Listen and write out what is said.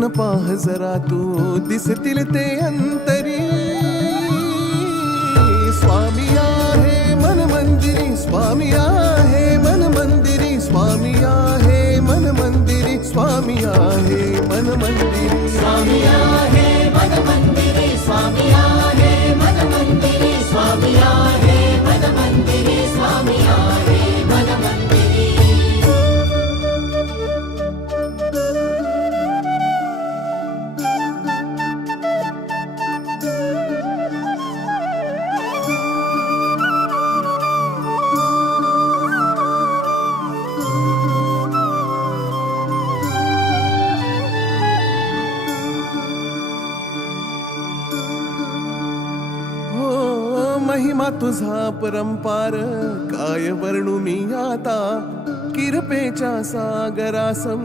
उठून पाह जरा तू, दिसतील ते अंतरी. स्वामी आहे मन मंदिरी, स्वामी आहे मन मंदिरी, स्वामी आहे मन मंदिरी, स्वामी आहे मन मंदिरी. स्वामी आहे मन मंदिरी, स्वामी आहे मन मंदिरी, स्वामी आहे मन मंदिरी, स्वामी आहे मन मंदिरी. महिमा तुझा परंपार, काय वर्णू मी आता. किरपेच्या सागरासम